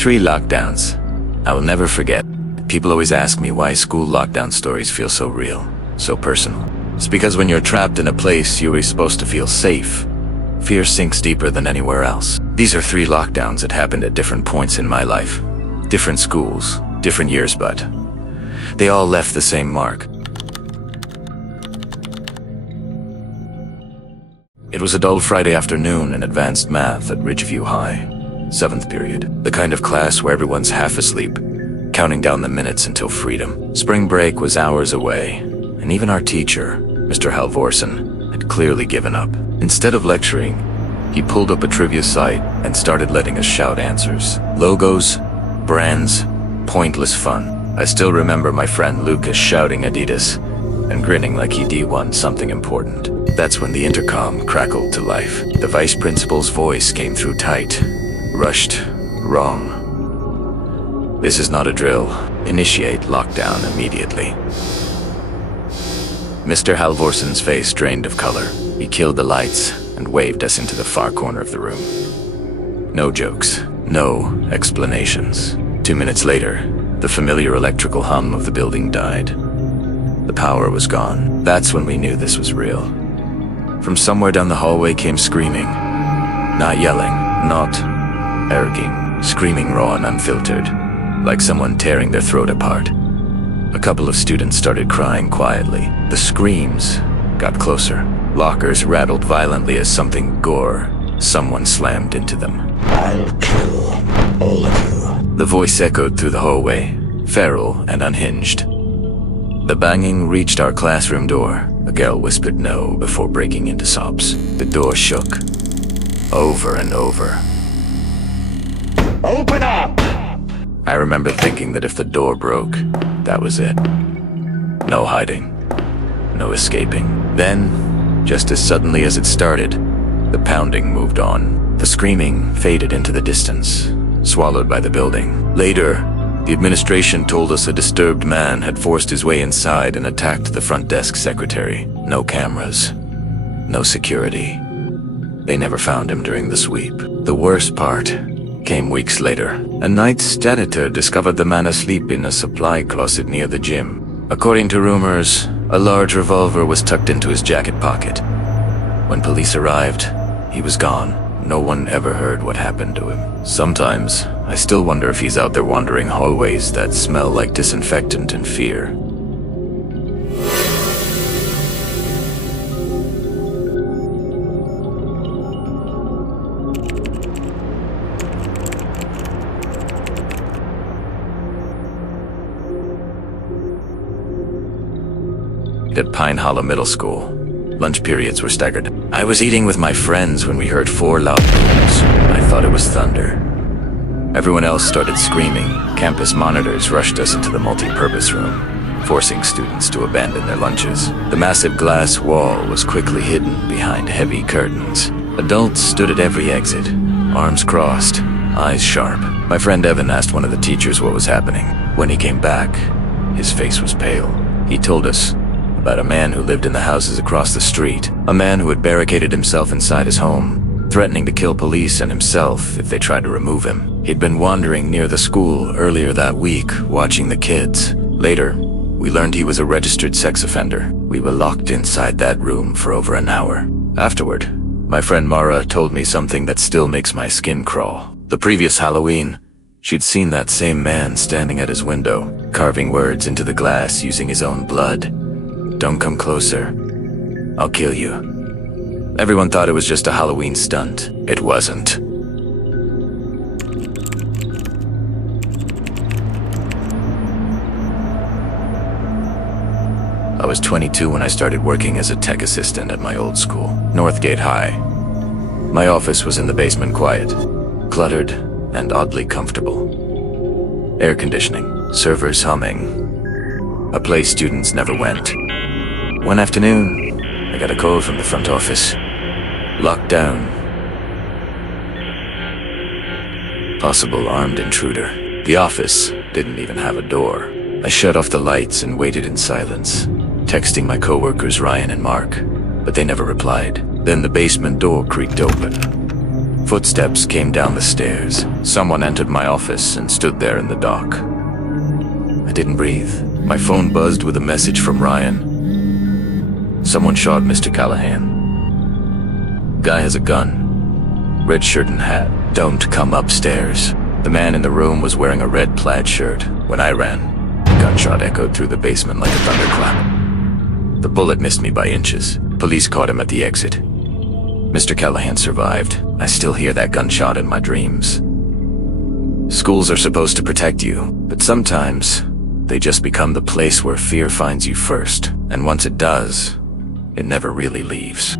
3 lockdowns. I will never forget. People always ask me why school lockdown stories feel so real, so personal. It's because when you're trapped in a place you were supposed to feel safe, fear sinks deeper than anywhere else. These are 3 lockdowns that happened at different points in my life. Different schools, different years, but they all left the same mark. It was a dull Friday afternoon in advanced math at Ridgeview High, 7th period. The kind of class where everyone's half asleep, counting down the minutes until freedom. Spring break was hours away, and even our teacher, Mr. Halvorsen, had clearly given up. Instead of lecturing, he pulled up a trivia site and started letting us shout answers. Logos, brands, pointless fun. I still remember my friend Lucas shouting Adidas and grinning like he'd won something important. That's when the intercom crackled to life. The vice principal's voice came through tight, rushed, wrong. This is not a drill. Initiate lockdown immediately. Mr. Halvorsen's face drained of color. He killed the lights and waved us into the far corner of the room. No jokes, no explanations. 2 minutes later, the familiar electrical hum of the building died. The power was gone. That's when we knew this was real. From somewhere down the hallway came screaming. Not yelling, not arroging, screaming raw and unfiltered, like someone tearing their throat apart. A couple of students started crying quietly. The screams got closer. Lockers rattled violently as someone slammed into them. I'll kill all of you. The voice echoed through the hallway, feral and unhinged. The banging reached our classroom door. A girl whispered no before breaking into sobs. The door shook, over and over. Open up! I remember thinking that if the door broke, that was it. No hiding, no escaping. Then, just as suddenly as it started, the pounding moved on. The screaming faded into the distance, swallowed by the building. Later, the administration told us a disturbed man had forced his way inside and attacked the front desk secretary. No cameras, no security. They never found him during the sweep. The worst part came weeks later. A night's janitor discovered the man asleep in a supply closet near the gym. According to rumors, a large revolver was tucked into his jacket pocket. When police arrived, he was gone. No one ever heard what happened to him. Sometimes, I still wonder if he's out there wandering hallways that smell like disinfectant and fear. At Pine Hollow Middle School, lunch periods were staggered. I was eating with my friends when we heard 4 loud booms. I thought it was thunder. Everyone else started screaming. Campus monitors rushed us into the multi-purpose room, forcing students to abandon their lunches. The massive glass wall was quickly hidden behind heavy curtains. Adults stood at every exit, arms crossed, eyes sharp. My friend Evan asked one of the teachers what was happening. When he came back, his face was pale. He told us about a man who lived in the houses across the street, a man who had barricaded himself inside his home, threatening to kill police and himself if they tried to remove him. He'd been wandering near the school earlier that week, watching the kids. Later, we learned he was a registered sex offender. We were locked inside that room for over an hour. Afterward, my friend Mara told me something that still makes my skin crawl. The previous Halloween, she'd seen that same man standing at his window, carving words into the glass using his own blood. Don't come closer. I'll kill you. Everyone thought it was just a Halloween stunt. It wasn't. I was 22 when I started working as a tech assistant at my old school, Northgate High. My office was in the basement, quiet, cluttered, and oddly comfortable. Air conditioning, servers humming. A place students never went. One afternoon, I got a call from the front office. Locked down. Possible armed intruder. The office didn't even have a door. I shut off the lights and waited in silence, texting my coworkers Ryan and Mark, but they never replied. Then the basement door creaked open. Footsteps came down the stairs. Someone entered my office and stood there in the dark. I didn't breathe. My phone buzzed with a message from Ryan. Someone shot Mr. Callahan. Guy has a gun. Red shirt and hat. Don't come upstairs. The man in the room was wearing a red plaid shirt. When I ran, the gunshot echoed through the basement like a thunderclap. The bullet missed me by inches. Police caught him at the exit. Mr. Callahan survived. I still hear that gunshot in my dreams. Schools are supposed to protect you, but sometimes they just become the place where fear finds you first. And once it does, it never really leaves.